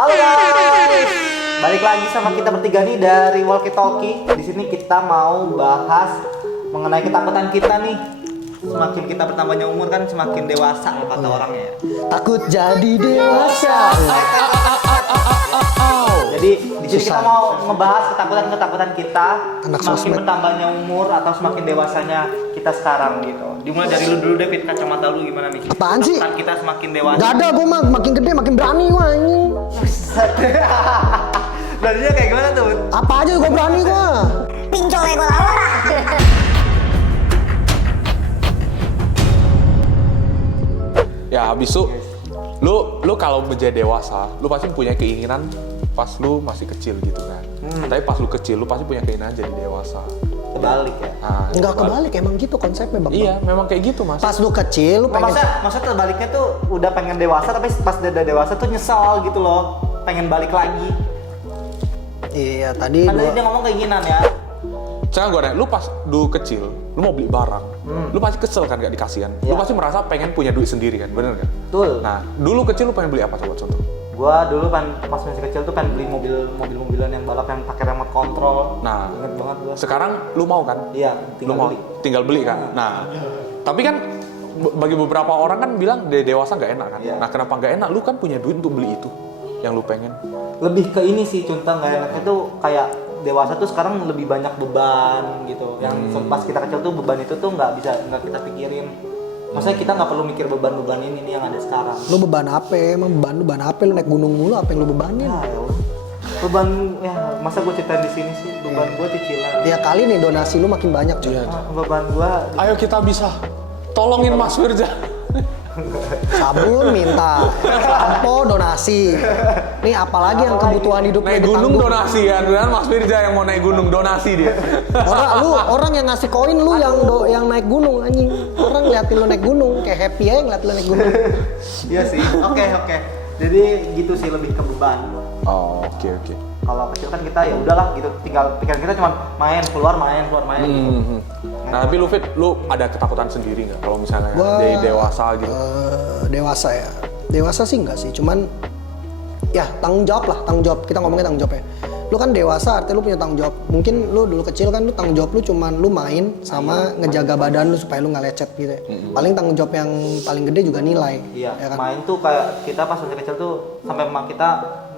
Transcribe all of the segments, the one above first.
Halo guys, balik lagi sama kita bertiga nih dari Walkie Talkie. Di sini kita mau bahas mengenai ketakutan kita nih. Semakin kita bertambahnya umur kan semakin dewasa kata orangnya. Takut jadi dewasa. Jadi di sini kita mau ngebahas ketakutan kita Anak semakin sosmed. bertambahnya umur atau semakin dewasanya kita sekarang gitu. Dimulai dari lu dulu deh, Fit. Kacamata lu gimana nih? Apaan sih? Ketakutan kita semakin dewasa. Gak ada, gue mah makin gede makin berani gue anjing. Beraninya kayak gimana tuh? Apa aja gue berani gue. Pinjol ego lawan. Ya habis itu lu kalau menjadi dewasa, lu pasti punya keinginan pas lu masih kecil gitu kan. Tapi pas lu kecil, lu pasti punya keinginan jadi dewasa. Kebalik ya. Nah, Enggak kebalik, emang gitu konsepnya bang. Iya, memang kayak gitu mas. Pas lu kecil, lu pengen. Masa terbaliknya tuh udah pengen dewasa tapi pas udah dewasa tuh nyesal gitu loh, pengen balik lagi. Iya tadi. Kan tadi dia ngomong keinginan ya. Sekarang gue nanya, lu pas dulu kecil, lu mau beli barang, lu pasti kesel kan gak dikasih kan? Lu Iya. pasti merasa pengen punya duit sendiri kan, bener kan? Betul. Nah, dulu kecil lu pengen beli apa coba contoh? Gua dulu pas masih kecil tuh pengen beli mobil-mobilan yang balap yang pakai remote control. Nah, Ingat banget gua. sekarang lu mau kan? Iya, Lu tinggal mau beli. tinggal beli kan? Nah, tapi kan bagi beberapa orang kan bilang dewasa nggak enak kan? Iya. Nah, kenapa nggak enak? Lu kan punya duit untuk beli itu yang lu pengen. Lebih ke ini sih, contoh nggak enaknya tuh kayak dewasa tuh sekarang lebih banyak beban gitu. Yang pas kita kecil tuh beban itu tuh nggak kita pikirin. Maksudnya kita nggak perlu mikir beban-beban ini nih yang ada sekarang. Lu beban apa? Emang beban apa? Lu naik gunung mulu apa yang lu bebanin? Ya, ya Allah. Beban ya masa gue ceritain di sini sih beban gue cicilan. Ya kali nih donasi lu makin banyak coy. Iya. Beban gue Ayo kita bisa tolongin Mas Wirja. Sabun minta, sampo donasi. Nih apalagi yang kebutuhan hidup Naik gunung donasi kan, dan Mas Wirja yang mau naik gunung donasi dia. Orang yang ngasih koin lu yang naik gunung anjing. Orang ngeliatin lu naik gunung kayak happy aja ngeliat lu naik gunung. Iya sih. Oke. Jadi gitu sih lebih ke beban. Oh, oke. Kalau kecil kan kita ya udahlah gitu, tinggal pikiran kita cuma main keluar main. Nah, tapi lu Fit, lu ada ketakutan sendiri nggak kalau misalnya Gua, dari dewasa gitu? Dewasa ya. Dewasa sih enggak sih, cuman ya tanggung jawab. Kita ngomongin tanggung jawab ya. Lu kan dewasa artinya lu punya tanggung jawab. Mungkin lu dulu kecil kan lu tanggung jawab lu cuman lu main sama ngejaga badan lu supaya lu nggak lecet gitu ya. Paling tanggung jawab yang paling gede juga nilai. Iya, Ya kan? main tuh kayak kita pas masih kecil tuh sampai emak kita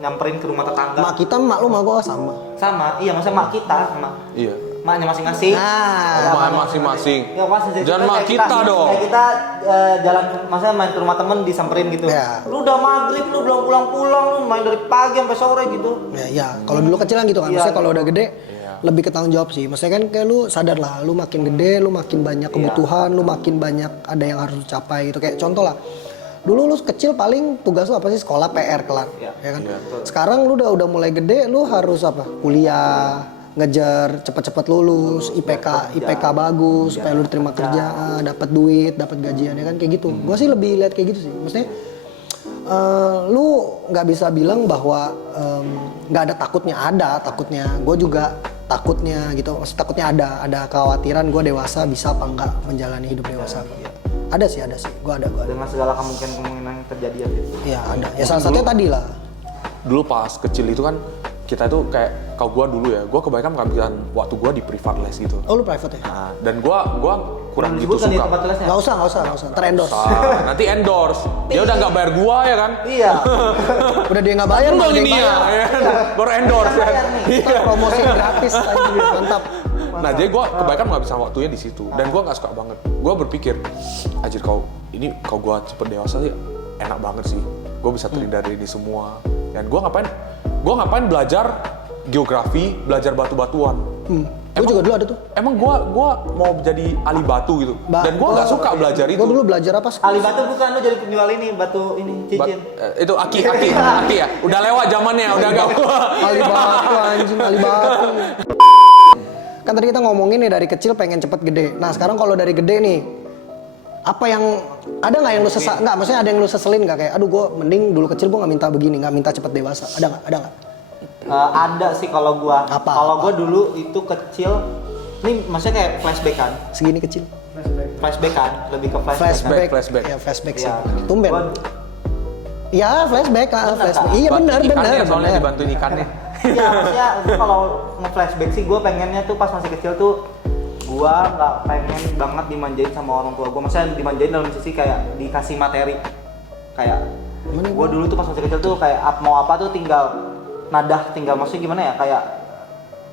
nyamperin ke rumah tetangga. Mak kita, mak lu, mak gua sama. Sama, iya maksudnya emak kita sama Iya. maknya masing-masing. Nah, Main masing-masing. Ya pas masih Jangan kecil mak kayak kita dong. Kayak kita jalan, maksudnya main ke rumah temen disamperin gitu. Iya. Lu udah maghrib, lu belum pulang-pulang, lu main dari pagi sampai sore gitu. Ya, kalau dulu kecil kan gitu kan. Iya. Maksudnya kalau udah gede lebih ke tanggung jawab sih. Maksudnya kan kayak lu sadar lah, lu makin gede, lu makin banyak kebutuhan, lu makin banyak ada yang harus lu capai gitu. Kayak contoh lah. Dulu lu kecil paling tugas lu apa sih? Sekolah PR kelar, Iya. ya kan? Iya. Sekarang lu udah mulai gede, lu harus apa? Kuliah, ngejar cepet-cepet lulus, IPK bagus, supaya lu diterima kerja, dapat duit, dapat gajian ya kan kayak gitu. Gua sih lebih lihat kayak gitu sih. Maksudnya lu nggak bisa bilang bahwa nggak ada takutnya. Gue juga takutnya gitu. Maksudnya takutnya ada kekhawatiran gue dewasa bisa apa enggak menjalani hidup dewasa. Ada sih. Gue ada. Dengan segala kemungkinan yang terjadi ya. Fit. Iya ada. Ya salah satunya tadi lah. Dulu pas kecil itu kan kita tuh kayak kalau gua dulu ya, gua kebanyakan menghabiskan waktu gua di privat les gitu. Oh lu private ya? Nah, dan gua kurang gitu Disebutkan di suka. tempat lesnya. Nggak usah. Terendorse. Nanti endorse. Dia udah nggak bayar gua ya kan? Iya. Udah dia nggak bayar, Enggak malah dia ini yang ya, bayar. baru endorse ya. Bayar nih. Kita promosi gratis anjir, mantap. Nah, jadi gue kebanyakan menghabiskan waktunya di situ dan gue nggak suka banget. Gue berpikir, anjir kalau gue cepet dewasa sih enak banget sih. Gue bisa terhindar dari ini semua. Dan gue ngapain belajar geografi, belajar batu-batuan. Gue juga dulu ada tuh. Emang gue mau jadi ahli batu gitu. Dan gue nggak suka belajar itu. Gue dulu belajar apa? Ali batu bukan, lu jadi penjual ini batu ini cincin. Itu aki ya. Udah lewat zamannya, udah nggak. Ali batu anjing, ali batu. Kan tadi kita ngomongin nih dari kecil pengen cepet gede. Nah sekarang kalau dari gede nih, apa yang ada nggak yang lu nggak? Maksudnya ada yang lu seselin nggak kayak, aduh gue mending dulu kecil gue nggak minta begini, nggak minta cepet dewasa. Ada nggak? Ada sih kalau gua. Apa? Kalau gua dulu itu kecil, ini maksudnya kayak flashback kan? Segini kecil. Flashback kan? Lebih ke flashback. Flashback. Ya flashback sih. Iya. Tumben. Ya flashback, flashback. Iya benar. Ikannya soalnya dibantuin ikannya. Iya, maksudnya gue kalau nge-flashback sih gue pengennya tuh pas masih kecil tuh gue nggak pengen banget dimanjain sama orang tua gue. Maksudnya dimanjain dalam sisi kayak dikasih materi. Kayak gue dulu tuh pas masih kecil tuh kayak mau apa tuh tinggal nadah, tinggal maksudnya gimana ya kayak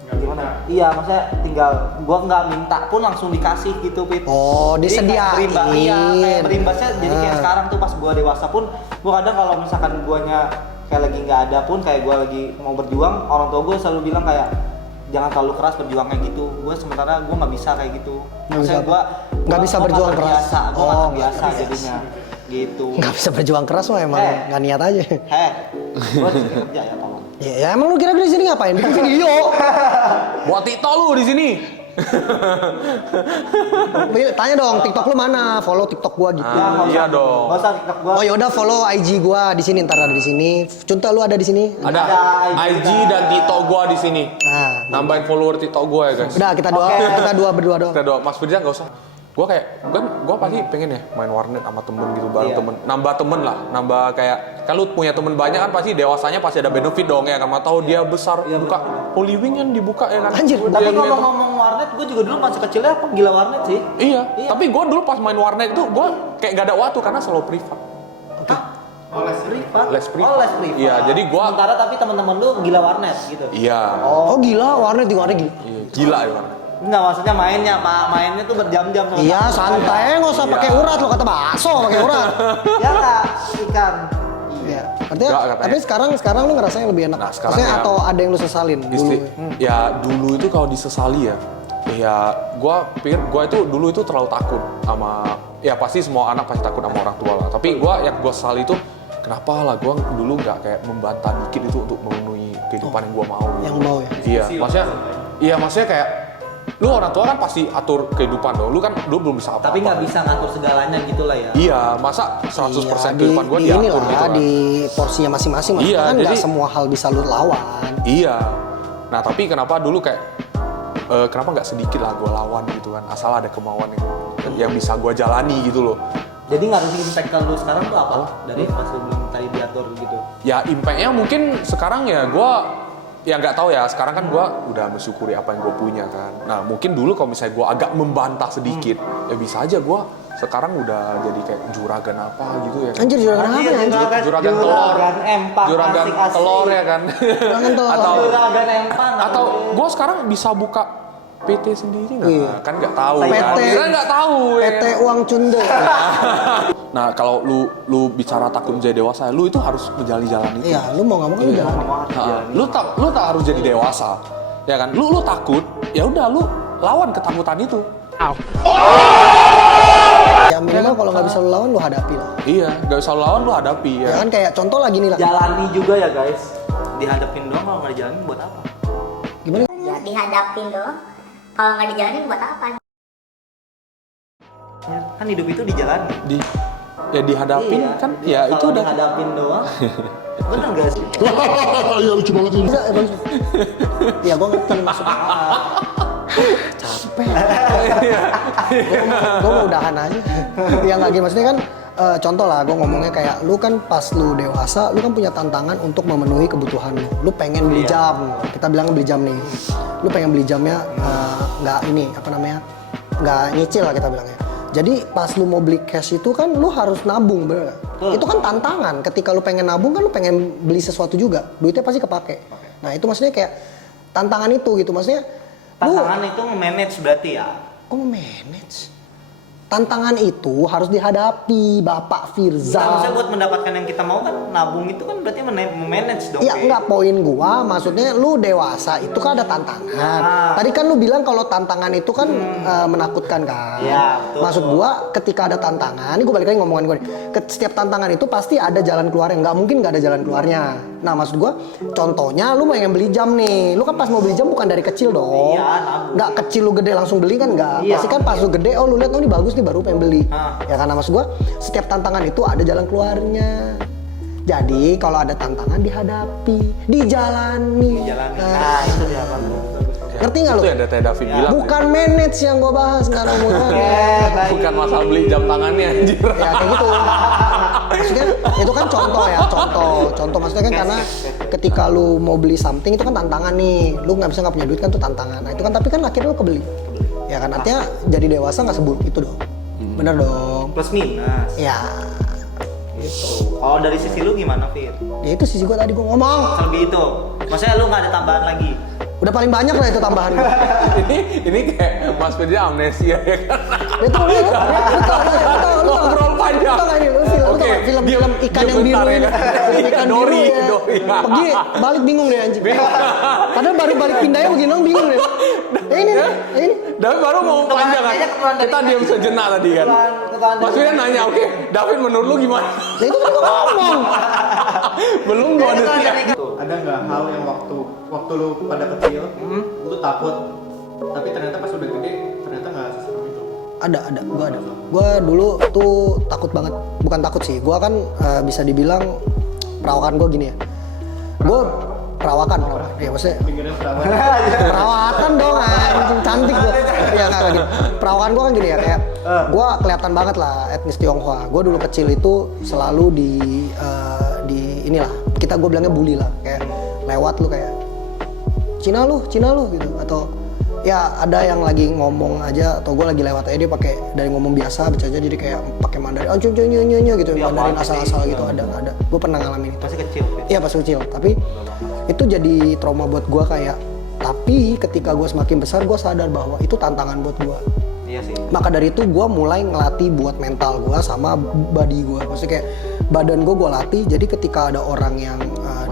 gimana? Iya, maksudnya tinggal gue nggak minta pun langsung dikasih gitu, Pit. Oh, Jadi disediain. kayak berimbasnya jadi kayak sekarang tuh pas gue dewasa pun gue kadang kalau misalkan guanya kayak lagi nggak ada pun kayak gue lagi mau berjuang, orang tua gue selalu bilang kayak jangan terlalu keras berjuangnya gitu. Gue sementara gue nggak bisa kayak gitu. Maksudnya gue nggak bisa berjuang keras. Gue nggak terbiasa jadinya gitu. Nggak bisa berjuang keras mah emang nggak niat aja. Gue di sini kerja ya tolong. Ya emang lu kira di sini ngapain? Bikin video. Buat TikTok lu di sini. Tanya dong, TikTok lu mana? Follow TikTok gua gitu. Iya dong. Gak usah TikTok gue. Oh yaudah follow IG gua di sini, ntar ada di sini. Contoh lu ada di sini. Ada IG dan TikTok gua di sini. Nah, Nambahin follower TikTok gua ya guys. udah kita dua berdua doang. Kita doang. Mas Firza nggak usah. Gue kayak, gue pasti pengen ya main warnet sama temen gitu, bareng temen. Nambah temen lah, nambah kayak, kan lu punya temen banyak kan pasti dewasanya pasti ada benefit dong ya kan. Mau tahu dia besar, buka Holy Wing yang dibuka ya kan. Anjir, Tapi ngomong-ngomong warnet, gue juga dulu masih kecilnya apa gila warnet sih. Iya, tapi gue dulu pas main warnet itu gue kayak gak ada waktu karena selalu privat. Oh, les privat. Les privat. Oh, les privat. Iya, jadi gua sementara tapi teman-teman lu gila warnet gitu. Iya. Oh gila, warnet di warnet gila. Iya, gila ya warnet. Enggak, maksudnya mainnya, Pak. Mainnya tuh berjam-jam sama Iya santai, nggak usah pakai urat lo kata bakso pakai urat. Ya Kak, ikan. Iya. Artinya, Nggak, katanya. tapi sekarang lu ngerasa yang lebih enak. Nah, sekarang Maksudnya ya- atau ada yang lu sesalin dulu? Ya dulu itu kalau disesali ya gua pikir gua itu dulu itu terlalu takut sama, ya pasti semua anak pasti takut sama orang tua lah. Tapi yang gua sesali itu kenapa lah gua dulu nggak kayak membantah dikit itu untuk memenuhi kehidupan yang gua mau. Yang mau ya. Iya, maksudnya kayak lu orang tua kan pasti atur kehidupan lo. Lu kan dulu belum bisa apa-apa. Tapi nggak bisa ngatur segalanya gitu lah ya. Iya, masa 100% kehidupan gua di diatur inilah, gitu kan. di porsinya masing-masing. Maksudnya Iya, kan nggak jadi- semua hal bisa lu lawan. Iya. Nah, tapi kenapa dulu kayak kenapa nggak sedikit lah gue lawan gitu kan, asal ada kemauan yang bisa gue jalani gitu loh. Jadi ngaruh impact ke lu sekarang tuh apa? Dari pas lu belum tadi diatur gitu. Ya impact-nya mungkin sekarang ya gue ya nggak tahu ya, sekarang kan gue udah mensyukuri apa yang gue punya kan. Nah mungkin dulu kalau misalnya gue agak membantah sedikit ya bisa aja gue sekarang udah jadi kayak juragan apa gitu ya kan. Anjir juragan apa ya anjir? Juragan telur, empang, juragan asik-asik. telur ya kan. Juragan telur. Juragan empang. Atau gue sekarang bisa buka PT sendiri nggak? Iya. Kan nggak tahu kan. PT. Kita nggak tahu ya. PT uang cunde. Nah kalau lu bicara takut menjadi dewasa, lu itu harus menjalani jalan itu. Iya, lu mau nggak mau kan lu jalan. Nah, lu tak harus jadi dewasa, ya kan? Lu takut, ya udah lu lawan ketakutan itu. Ya minimal kalau nggak bisa lu lawan lu hadapi lah. Iya, nggak usah lawan lu hadapi Ya ya. kan kayak contoh lagi nih lah. Jalani juga ya guys. Dihadapin doang kalau nggak dijalanin buat apa? Gimana? Ya dihadapin doang. Kalau nggak dijalanin buat apa? Ya, kan hidup itu dijalani. Ya dihadapin Iya. kan, ya itu Kalau udah. dihadapin doang. Bener nggak sih? Bisa, bagus. Ya gua ngerti maksudnya. Capek. Gue mau udahan aja. Ya nggak gitu maksudnya kan. Contoh lah, gue ngomongnya kayak lu kan pas lu dewasa, lu kan punya tantangan untuk memenuhi kebutuhan lu. Lu pengen beli jam, kita bilang beli jam nih. Lu pengen beli jamnya nggak ini apa namanya, nggak nyicil lah kita bilangnya. Jadi pas lu mau beli cash itu kan lu harus nabung, bener nggak? Itu kan tantangan. Ketika lu pengen nabung kan lu pengen beli sesuatu juga, duitnya pasti kepake. Nah itu maksudnya kayak tantangan itu gitu, maksudnya. Tantangan itu nge-manage berarti ya. Kok manage? Tantangan itu harus dihadapi, Bapak Firza. Nah, maksudnya buat mendapatkan yang kita mau kan nabung itu kan berarti manage dong. Iya Pe. enggak, poin gua maksudnya lu dewasa itu kan ada tantangan. Tadi kan lu bilang kalau tantangan itu kan menakutkan kan. Iya, betul. Maksud gua ketika ada tantangan, ini gua balik lagi ngomongan gua nih. Setiap tantangan itu pasti ada jalan keluarnya, nggak mungkin nggak ada jalan keluarnya. Nah maksud gua contohnya lu pengen beli jam nih, lu kan pas mau beli jam bukan dari kecil dong. Iya, nabung. Nggak kecil lu gede langsung beli kan nggak. Iya. Pasti kan pas lu gede, oh lu lihat oh ini bagus nih baru pengen beli. Ah. Ya karena maksud gua setiap tantangan itu ada jalan keluarnya. Jadi kalau ada tantangan dihadapi, dijalani. Dijalani. Nah, itu dia bagus. Ngerti nggak lu? Itu yang Teh David bilang. Bukan manage yang gua bahas sekarang Baik. Bukan masalah beli jam tangannya anjir. Ya kayak gitu. maksudnya itu kan contoh ya, contoh maksudnya kan karena ketika lu mau beli something itu kan tantangan nih, lu nggak punya duit kan tuh tantangan. Nah itu kan tapi kan akhirnya lu kebeli, ya kan artinya jadi dewasa nggak seburuk itu dong, bener dong. Plus minus. Ya, Gitu. Kalau dari sisi lu gimana, Fir? ya itu sisi gua tadi gua ngomong, Selebih itu. Maksudnya lu nggak ada tambahan lagi? udah paling banyak lah itu tambahan gua. ini kayak Mas Firdi amnesia ya kan. Betul, lu Ngobrol panjang. Lu tau nggak ini, lu film ikan yang biru bentar, ya ini, kan? ikan Dori, biru ya. Dori. Pergi balik bingung deh anjing. Padahal baru balik pindahnya begini dong bingung deh. Ini. David baru mau panjang kan? kayaknya keturunan dari- Kita diam sejenak tadi kan. Keturunan dari- Mas Firdi nanya, oke, David menurut lu gimana? Nah itu kan gua ngomong. Belum gua ada siap. Ada nggak hal yang waktu lu pada kecil, lu takut, tapi ternyata pas udah gede ternyata nggak seserem itu. Ada. Gua dulu tuh takut banget. Bukan takut sih. Gua kan bisa dibilang perawakan gua gini ya. Gua perawakan. Ya maksudnya Pikiran perawan. perawatan dong anjing cantik gua. Ya enggak gini. Perawakan gua kan gini ya kayak gua kelihatan banget lah etnis Tionghoa. Gua dulu kecil itu selalu di inilah. Gua bilangnya bully lah. Kayak lewat lu kayak Cina lu gitu atau ya ada yang lagi ngomong aja atau gue lagi lewat aja dia pakai dari ngomong biasa baca aja jadi kayak pakai Mandarin gitu Iya, Mandarin apaan asal-asal sih? gitu ada gue pernah ngalamin itu Masih kecil, Fir. iya pas kecil tapi itu jadi trauma buat gue kayak tapi ketika gue semakin besar gue sadar bahwa itu tantangan buat gue Iya sih. maka dari itu gue mulai ngelatih buat mental gue sama body gue maksudnya kayak badan gue latih jadi ketika ada orang yang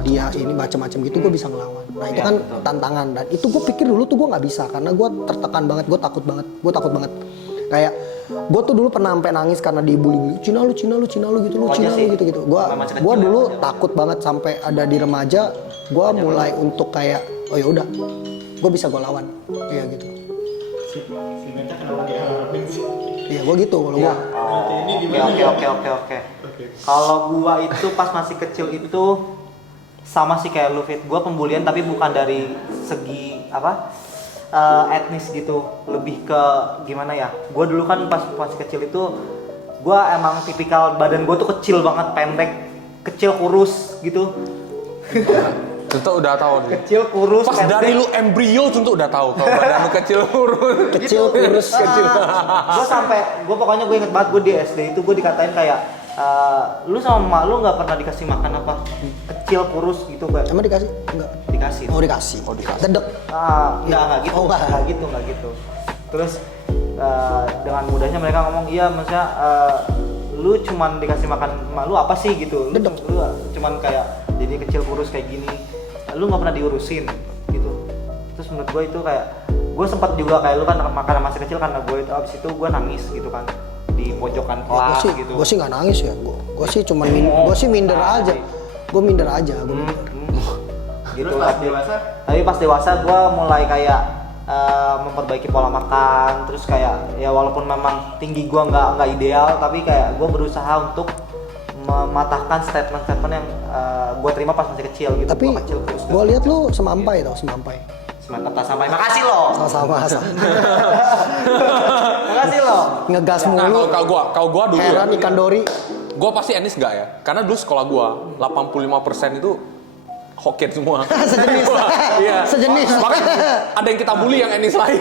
dia ini macam-macam gitu gue bisa ngelawan nah itu Ya, kan betul. tantangan dan itu gue pikir dulu tuh gue nggak bisa karena gue tertekan banget gue takut banget kayak gue tuh dulu pernah sampai nangis karena dibully Cina lu gitu lu Wajar Cina sih. lu gitu gue Masih kecil dulu ya, wajar. takut banget sampai ada di remaja gue mulai untuk kayak oh ya udah gue bisa gue lawan ya gitu Si Meca kenapa dia harapin sih? ya gue gitu kalau Iya. gue Oke. Kalau gua itu pas masih kecil itu sama sih kayak lu Fit. Gua pembulian tapi bukan dari segi apa etnis gitu, lebih ke gimana ya? Gua dulu kan pas masih kecil itu gua emang tipikal badan gua tuh kecil banget, pendek, kecil kurus gitu. Contoh udah tahu nih. Kecil kurus. Pas dari lu embrio Contoh udah tahu kalau badan lu kecil urus. kecil kurus Gue pokoknya gue inget banget gue di SD itu gue dikatain kayak lu sama emak lu nggak pernah dikasih makan apa kecil kurus gitu kayak emang dikasih enggak dikasih. oh dikasih dedek Nggak gitu, Oh, nggak. nggak gitu. Terus dengan mudahnya mereka ngomong iya maksudnya lu cuman dikasih makan emak lu apa sih gitu. Lu cuman kayak jadi kecil kurus kayak gini. Lu nggak pernah diurusin gitu. Terus menurut gue itu kayak gue sempat juga kayak lu kan makan masih kecil karena gue itu abis itu gue nangis gitu kan di pojokan kelas gitu. gue sih nggak nangis ya gue sih cuma gue sih minder aja gue minder aja Gitu. Terus pas dewasa? Tapi pas dewasa gue mulai kayak memperbaiki pola makan, terus kayak ya walaupun memang tinggi gue nggak ideal, tapi kayak gue berusaha untuk mematahkan statement-statement yang gue terima pas masih kecil gitu. tapi Gua kecil terus gue lihat lu semampai tau semampai semantap tak sampai. Makasih loh. sama Makasih loh. ngegas Nah, mulu kalau gua dulu ya. heran ikan dori Gua pasti Enis enggak ya? Karena dulu sekolah gua 85% itu Hokkien semua. sejenis Iya. sejenis Makanya ada yang kita bully yang Enis lain.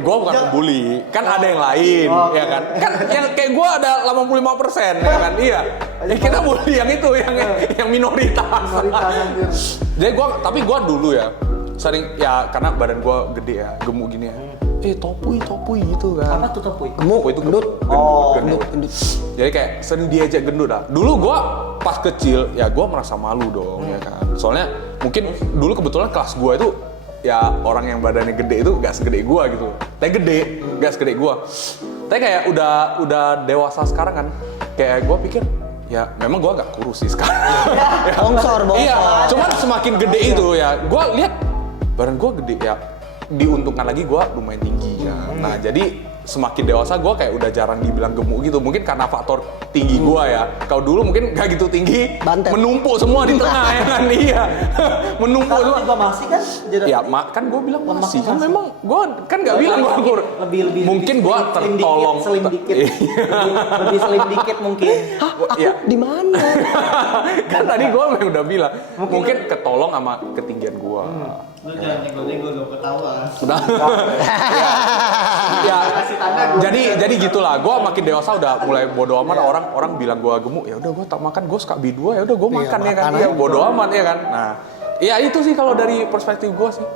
Gua bukan pembuli, kan ada yang lain, ya kan? Kan yang kayak gua ada 85%, ya kan? Iya. Kita bully yang itu, yang minoritas. Jadi tapi gua dulu ya sering ya karena badan gua gede ya, gemuk gini ya. Topui gitu kan. Apa tuh topui? gemuk Topui itu gendut gendut. Jadi kayak sering diajak gendut dah. Dulu gua pas kecil ya gua merasa malu dong ya kan. Soalnya mungkin dulu kebetulan kelas gua itu ya orang yang badannya gede itu gak segede gua gitu. Tapi gede, gak segede gua. Tapi kayak udah dewasa sekarang kan. Kayak gua pikir ya memang gua gak kurus sih sekarang. bongsor Iya, cuman semakin gede itu ya gua lihat badan gua gede ya. Diuntungkan lagi gua lumayan tinggi ya. Nah, jadi semakin dewasa gue kayak udah jarang dibilang gemuk gitu. Mungkin karena faktor tinggi gue ya. Kalau dulu mungkin gak gitu tinggi, Bantet. menumpuk semua di tengah ya kan. Iya, menumpuk Kalau semua. juga masih kan Ya, kan gue bilang masih kan masih. memang gue kan nggak bilang gue kur. lebih Mungkin gue slim tertolong. dikit, slim dikit. Iya. lebih slim dikit mungkin. Aku Iya. di mana? Kan tadi gue udah bilang mungkin ketolong sama ketinggian gue. Lu jangan nego-nego dong, ketawa. Ya, Kasih tanda gua. jadi gitulah. Gue makin dewasa udah mulai bodo amat. Orang bilang gue gemuk, ya udah gue tak makan. Gue suka B2 ya udah gue makan ya kan. makan Iya aja. bodo amat ya kan. Nah, ya itu sih kalau dari perspektif gue sih.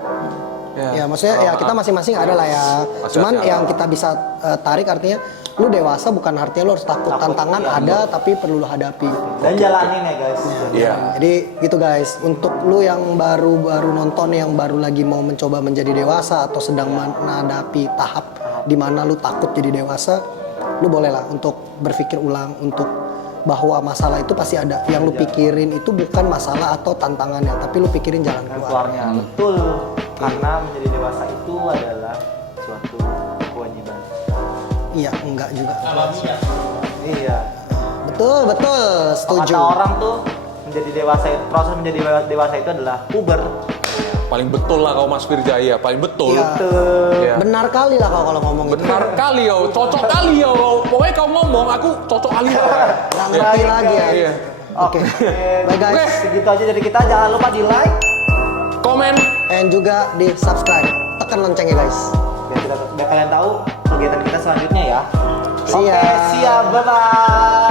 Ya maksudnya ya kita masing-masing ada lah ya. Cuman ada. yang kita bisa tarik artinya lu dewasa bukan artinya lu harus takut. Tantangan ada tapi perlu lu hadapi. Dan jalanin ya guys. Iya. Jadi gitu guys, untuk lu yang baru nonton, yang baru lagi mau mencoba menjadi dewasa atau sedang menghadapi tahap di mana lu takut jadi dewasa, lu boleh lah untuk berpikir ulang untuk bahwa masalah itu pasti ada. Yang lu pikirin itu bukan masalah atau tantangannya, tapi lu pikirin jalan keluar. Keluarnya betul. Karena menjadi dewasa itu adalah suatu kewajiban. Iya, enggak juga. Alamiah. Iya. Betul, setuju. Kata orang tuh menjadi dewasa, proses menjadi dewasa itu adalah puber. Paling betul lah kau Mas Firjaya, paling betul. Iya. Iya. Benar kali lah kalau ngomong itu. Benar kali yo, cocok kali yo. Pokoknya kau ngomong, aku cocok kali yo. Nggak ngerti lagi ya. Iya. Oke. Bye guys. Oke. Segitu aja dari kita. Jangan lupa di like. Komen. And juga di subscribe. Tekan loncengnya guys. Biar kalian tahu kegiatan kita selanjutnya ya. See ya. Oke, siap. Bye bye.